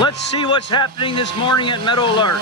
Let's see what's happening this morning at Meadowlark.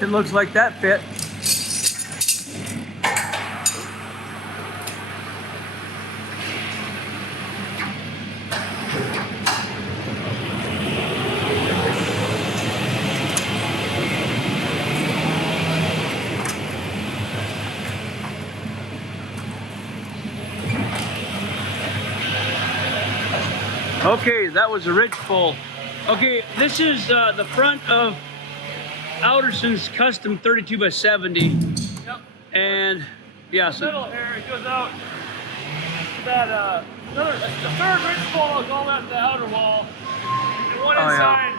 It looks like that fit. Okay, that was a ridge pull. Okay, this is the front of Alderson's custom 32 by 70. Yep. And yeah, so middle here, it goes out to that the third ridge pull is all that the outer wall. And one inside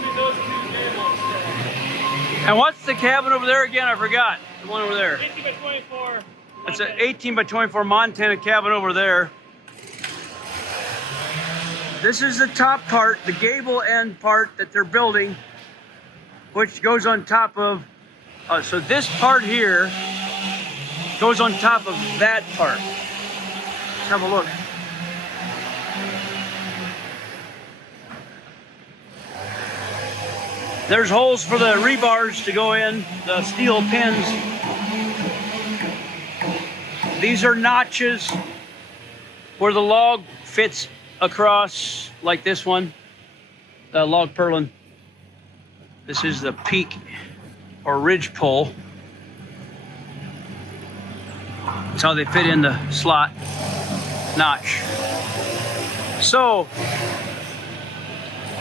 between those two gables. And what's the cabin over there again? I forgot. The one over there. 18 by 24. It's an 18 by 24 Montana cabin over there. This is the top part, the gable end part that they're building, which goes on top of, so this part here goes on top of that part. Let's have a look. There's holes for the rebars to go in, the steel pins. These are notches where the log fits across, like this one, the log purlin. This is the peak or ridge pull. That's how they fit in the slot notch. So,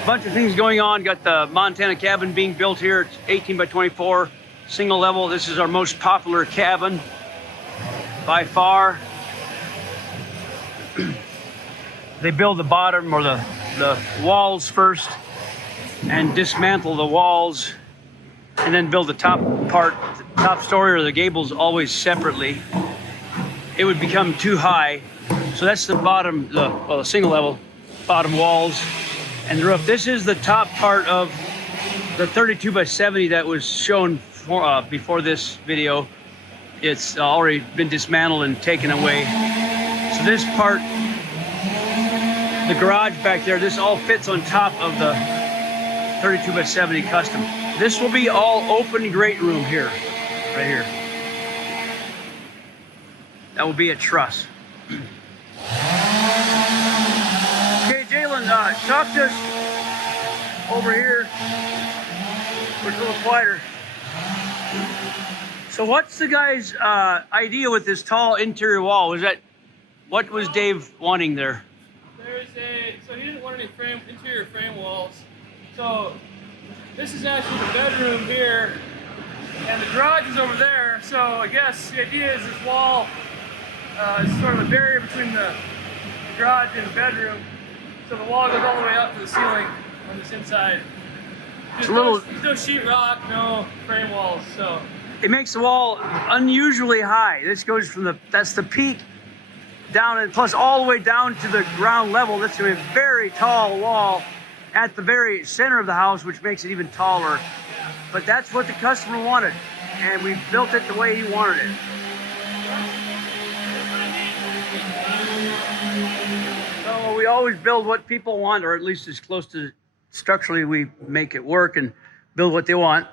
a bunch of things going on. Got the Montana cabin being built here. It's 18 by 24, single level. This is our most popular cabin by far. They build the bottom or the walls first and dismantle the walls and then build the top part, the top story or the gables always separately. It would become too high. So that's the bottom, the single level bottom walls and the roof. This is the top part of the 32 by 70 that was shown before this video. It's already been dismantled and taken away. So this part, the garage back there, this all fits on top of the 32 by 70 custom. This will be all open great room here, right here. That will be a truss. Okay, Jalen, talk to us over here. We're a little quieter. So what's the guy's idea with this tall interior wall? What was Dave wanting there? So he didn't want any interior frame walls. So this is actually the bedroom here, and the garage is over there. So I guess the idea is this wall is sort of a barrier between the garage and the bedroom. So the wall goes all the way up to the ceiling on this inside. There's no sheetrock, no frame walls. So it makes the wall unusually high. This goes from that's the peak down, and plus all the way down to the ground level. That's going to be a very tall wall at the very center of the house, which makes it even taller. But that's what the customer wanted, and we built it the way he wanted it. So we always build what people want, or at least as close to structurally we make it work and build what they want.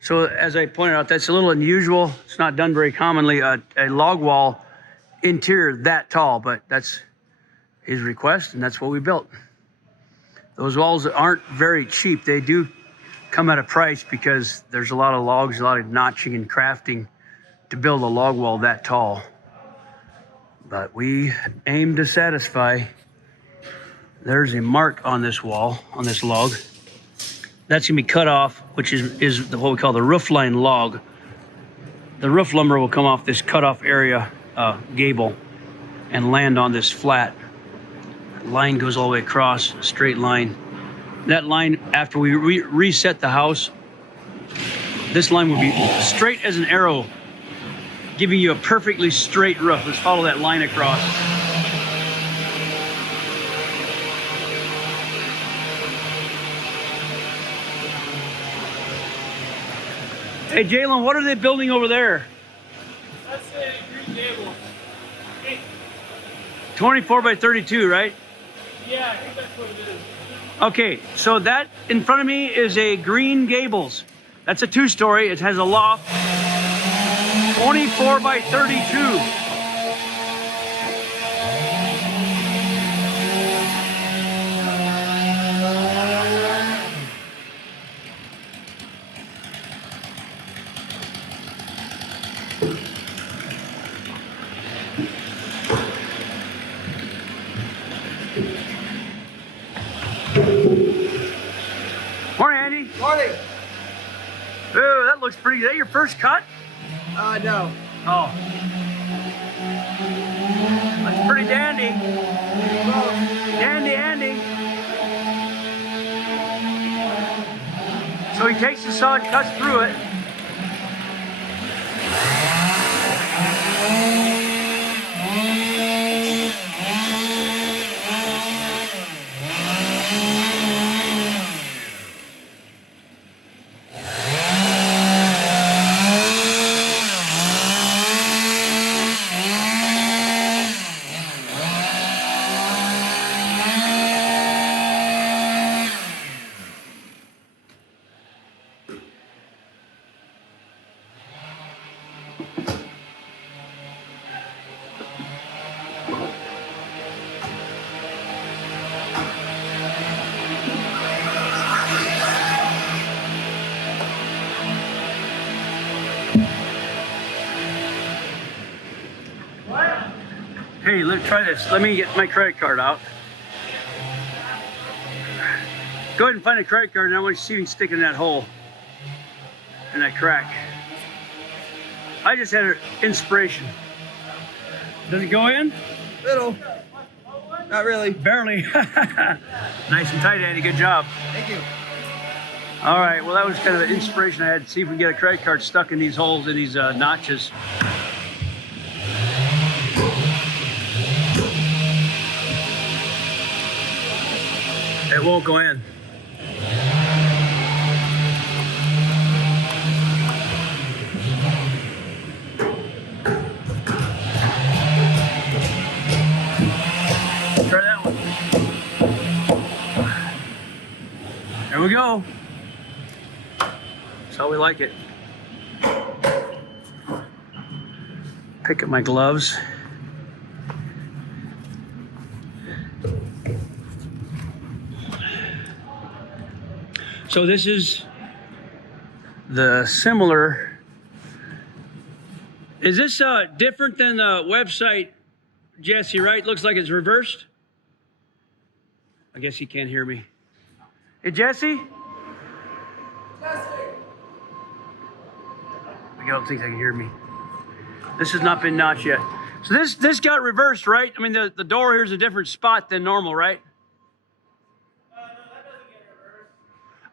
So as I pointed out, that's a little unusual. It's not done very commonly, a log wall interior that tall, but that's his request, and that's what we built. Those walls aren't very cheap. They do come at a price because there's a lot of logs, a lot of notching and crafting to build a log wall that tall. But we aim to satisfy. There's a mark on this wall, on this log. That's gonna be cut off, which is what we call the roof line log. The roof lumber will come off this cut off area gable and land on this flat. That line goes all the way across, straight line. That line, after we reset the house, this line will be straight as an arrow, giving you a perfectly straight roof. Let's follow that line across. Hey, Jalen, what are they building over there? That's a green gable. Hey. 24 by 32, right? Yeah, I think that's what it is. Okay, so that in front of me is a Green Gables. That's a 2-story. It has a loft. 24 by 32. Morning, Andy. Morning. Ooh, that looks pretty. Is that your first cut? No. Oh. That's pretty dandy. Dandy, Andy. So he takes the saw and cuts through it. Hey, let's try this. Let me get my credit card out. Go ahead and find a credit card, and I want you to see me stick in that hole, in that crack. I just had an inspiration. Does it go in? Little. Not really. Barely. Nice and tight, Andy. Good job. Thank you. All right. Well, that was kind of an inspiration I had to see if we can get a credit card stuck in these holes, in these notches. It won't go in. Try that one. There we go. That's how we like it. Pick up my gloves. So this is the similar. Is this different than the website, Jesse, right? Looks like it's reversed. I guess he can't hear me. Hey, Jesse? Jesse. I don't think they can hear me. This has not been notched yet. So this got reversed, right? I mean, the door here is a different spot than normal, right?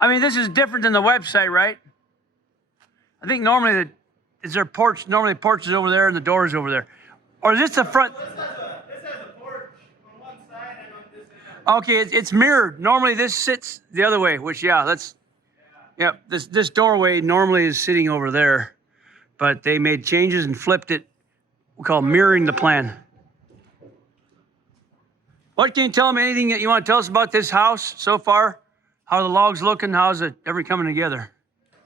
I mean, this is different than the website, right? I think normally the porch is over there and the door is over there. Or is this the front? This has a porch on one side and on this end. Okay, it's mirrored. Normally this sits the other way, which, this doorway normally is sitting over there. But they made changes and flipped it. We call mirroring the plan. What can you tell me? Anything that you want to tell us about this house so far? How the logs looking? How's it everything coming together?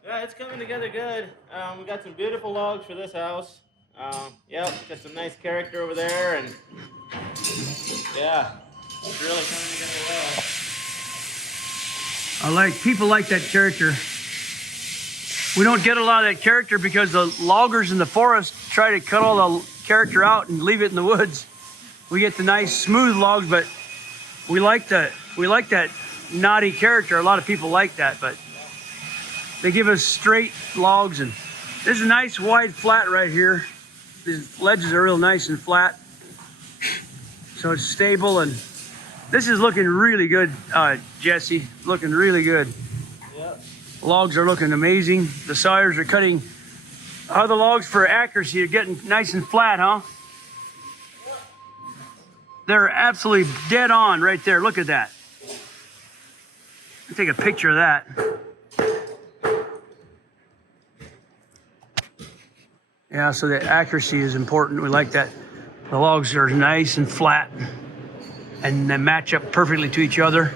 Yeah, it's coming together good. We got some beautiful logs for this house. Yep, got some nice character over there, and yeah, it's really coming together well. People like that character. We don't get a lot of that character because the loggers in the forest try to cut all the character out and leave it in the woods. We get the nice smooth logs, but we like that knotty character. A lot of people like that, but they give us straight logs, and this is a nice wide flat right here. These ledges are real nice and flat, so it's stable, and this is looking really good, Jesse. Looking really good. Yep. Logs are looking amazing. The sawyers are cutting other logs for accuracy. Are getting nice and flat, huh? They're absolutely dead on right there. Look at that. Take a picture of that. Yeah, so the accuracy is important. We like that. The logs are nice and flat and they match up perfectly to each other.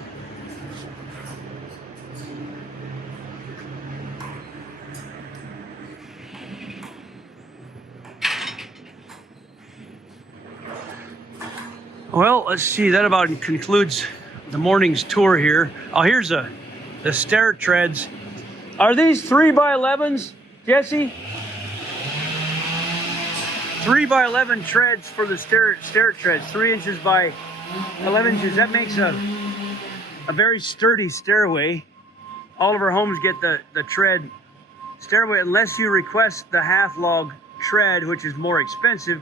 Well, let's see, that about concludes the morning's tour here. Oh, here's the stair treads. Are these 3x11s, Jesse? 3x11 treads for the stair treads, 3 inches by 11 inches. That makes a very sturdy stairway. All of our homes get the tread stairway unless you request the half log tread, which is more expensive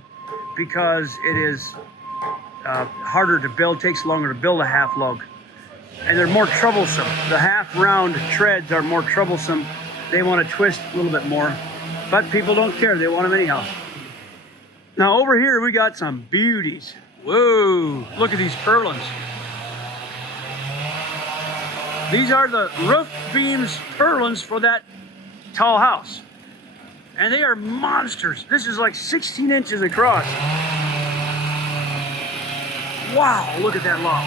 because it is harder to build, takes longer to build a half log. And they're more troublesome. The half round treads are more troublesome. They want to twist a little bit more, but people don't care. They want them anyhow. Now over here we got some beauties. Whoa, look at these purlins. These are the roof beams purlins for that tall house. And they are monsters. This is like 16 inches across. Wow, look at that log.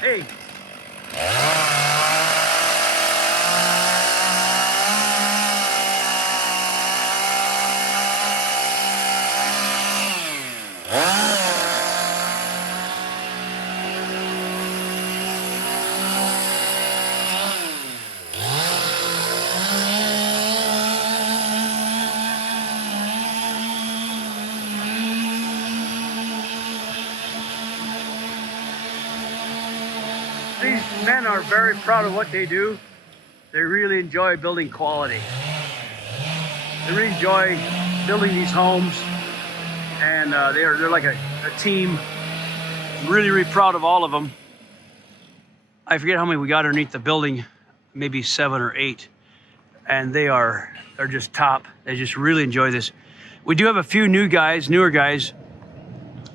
Hey. These men are very proud of what they do. They really enjoy building quality. They really enjoy building these homes, and they're like a team. I'm really, really proud of all of them. I forget how many we got underneath the building, maybe 7 or 8, and they're just top. They just really enjoy this. We do have a few newer guys,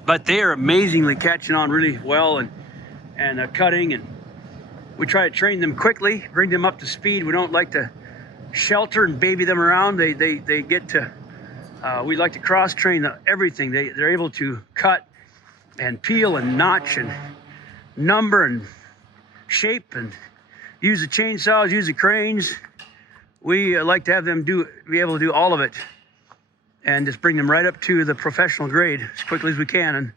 but they are amazingly catching on really well and cutting, and we try to train them quickly, bring them up to speed. We don't like to shelter and baby them around. They get to, we like to cross train everything. They're able to cut and peel and notch and number and shape and use the chainsaws, use the cranes. We like to have them be able to do all of it and just bring them right up to the professional grade as quickly as we can. And